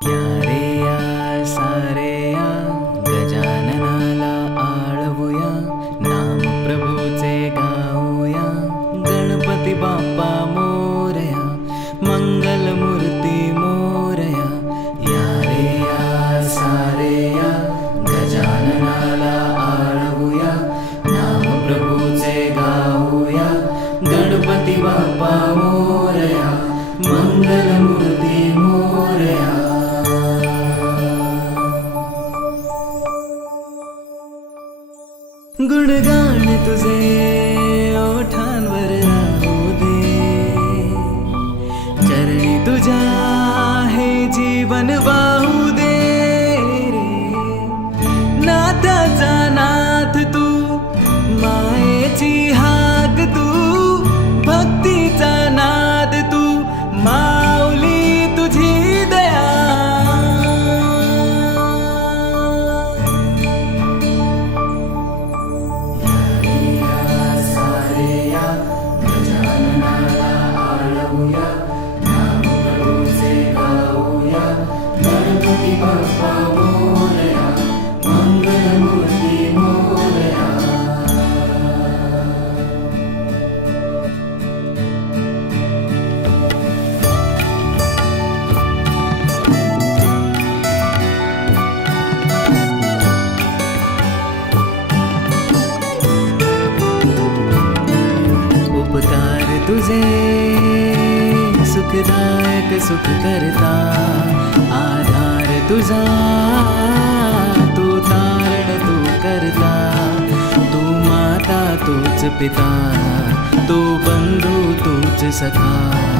या रे या सारे या गजाननाला आळवूया, नाम प्रभूचे गाऊया. गणपती बाप्पा मोरया, मंगलमूर्ती मोरया. या रे या सारे या गजाननाला आळवूया, नाम प्रभूचे गाऊया. गणपती बाप्पा मोरया, मंगलमूर्ती मोरया. गुणगान तुझे ओठांवर राहू दे, चरणी तुझ्या हे जीवन वाहू दे रे. नाथाचा नाथ तू, मायेची हाक तू, भक्तीचा नाद तू, माऊली तुझी दया. गणपती बाप्पा मोरया, मंगलमूर्ती मोरया. उपकार तुझे सुखदायक सुख करता, आधार तुझा तू तारण तू करता. तू माता तूच पिता, तू बंधू तूच सखा.